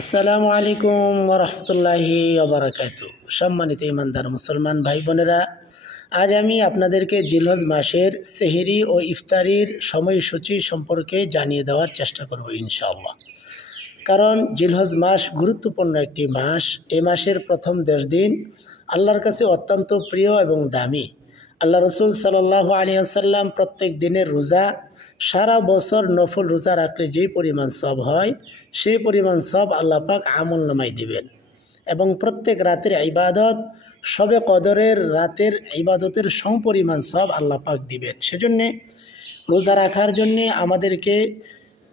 আসসালামু আলাইকুম ওয়া রাহমাতুল্লাহি ওয়া বারাকাতুহু। সম্মানিত ঈমানদার মুসলমান ভাই বোনেরা, আজ আমি আপনাদেরকে জিলহজ মাসের সেহরি ও ইফতারির সময়সূচি সম্পর্কে জানিয়ে দেওয়ার চেষ্টা করব ইনশাআল্লাহ। কারণ জিলহজ মাস গুরুত্বপূর্ণ একটি মাস। এই মাসের প্রথম 10 দিন আল্লাহর কাছে অত্যন্ত প্রিয় এবং দামি। আল্লাহ রসুল সাল্লাল্লাহু আলাইহি ওয়াসাল্লাম প্রত্যেক দিনের রোজা সারা বছর নফল রোজা রাখলে যে পরিমাণ সব হয় সেই পরিমাণ সব আল্লাহ পাক আমল নামায় দিবেন। এবং প্রত্যেক রাতের ইবাদত শবে কদরের রাতের ইবাদতের সমপরিমাণ সব আল্লাহ পাক দিবেন। সেজন্যে রোজা রাখার জন্যে আমাদেরকে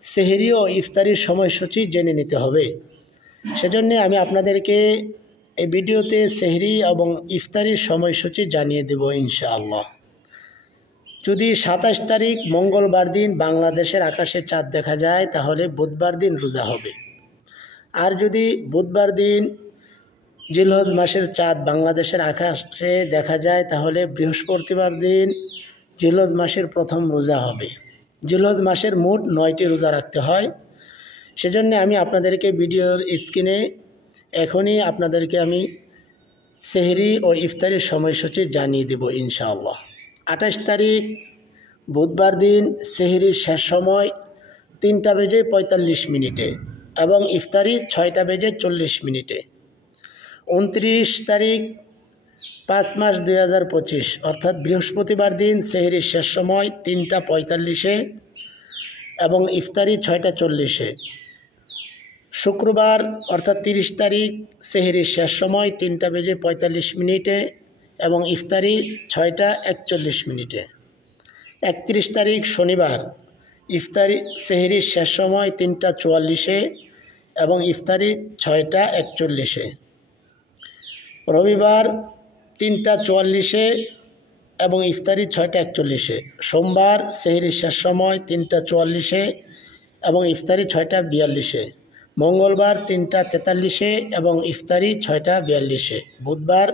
সেহরি ও ইফতারির সময়সূচি জেনে নিতে হবে। সেজন্যে আমি আপনাদেরকে এই ভিডিওতে সেহরি এবং ইফতারির সময়সূচি জানিয়ে দেব ইনশাআল্লাহ। যদি 27 তারিখ মঙ্গলবার দিন বাংলাদেশের আকাশে চাঁদ দেখা যায় তাহলে বুধবার দিন রোজা হবে। আর যদি বুধবার দিন জিলহজ মাসের চাঁদ বাংলাদেশের আকাশে দেখা যায় তাহলে বৃহস্পতিবার দিন জিলহজ মাসের প্রথম রোজা হবে। জিলহজ মাসের মোট 9টি রোজা রাখতে হয়। সেজন্য আমি আপনাদেরকে ভিডিওর স্ক্রিনে এখনই আপনাদেরকে আমি সেহরি ও ইফতারির সময়সূচি জানিয়ে দেব ইনশাআল্লাহ। 28 তারিখ বুধবার দিন সেহরির শেষ সময় 3:45 মিনিটে এবং ইফতারি 6:40 মিনিটে। 29 তারিখ 5 মার্চ 2025 অর্থাৎ বৃহস্পতিবার দিন সেহরির শেষ সময় 3:45 এবং ইফতারি 6:40। শুক্রবার অর্থাৎ 30 তারিখ সেহরির শেষ সময় 3:45 মিনিটে এবং ইফতারি 6:41 মিনিটে। 31 তারিখ শনিবার ইফতারি সেহরির শেষ সময় 3:44 এবং ইফতারি 6:41। রবিবার 3:44 এবং ইফতারি 6:41। সোমবার সেহরির শেষ সময় 3:44 এবং ইফতারি 6:42। মঙ্গলবার 3:43 এবং ইফতারি 6:42। বুধবার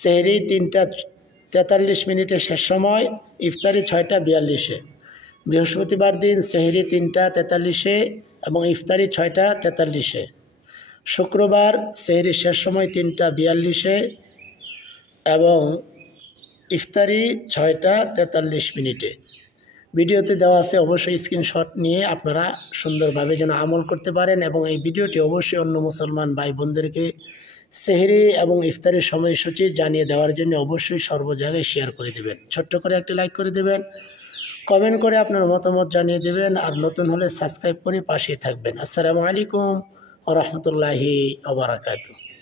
সেহরি 3:43 মিনিটে শেষ সময়, ইফতারি 6:42। বৃহস্পতিবার দিন সেহরি 3:43 এবং ইফতারি 6:43। শুক্রবার সেহরি শেষ সময় 3:42 এবং ইফতারি 6:43 মিনিটে। ভিডিওতে দেওয়া আছে, অবশ্যই স্ক্রিনশট নিয়ে আপনারা সুন্দরভাবে যেন আমল করতে পারেন এবং এই ভিডিওটি অবশ্যই অন্য মুসলমান ভাই বোনদেরকে সেহরি এবং ইফতারের সময়সূচি জানিয়ে দেওয়ার জন্য অবশ্যই সর্ব জায়গায় শেয়ার করে দেবেন। ছোট্ট করে একটি লাইক করে দেবেন, কমেন্ট করে আপনার মতামত জানিয়ে দেবেন, আর নতুন হলে সাবস্ক্রাইব করে পাশেই থাকবেন। আসসালামু আলাইকুম ওয়া রাহমাতুল্লাহি ওয়া বারাকাতুহু।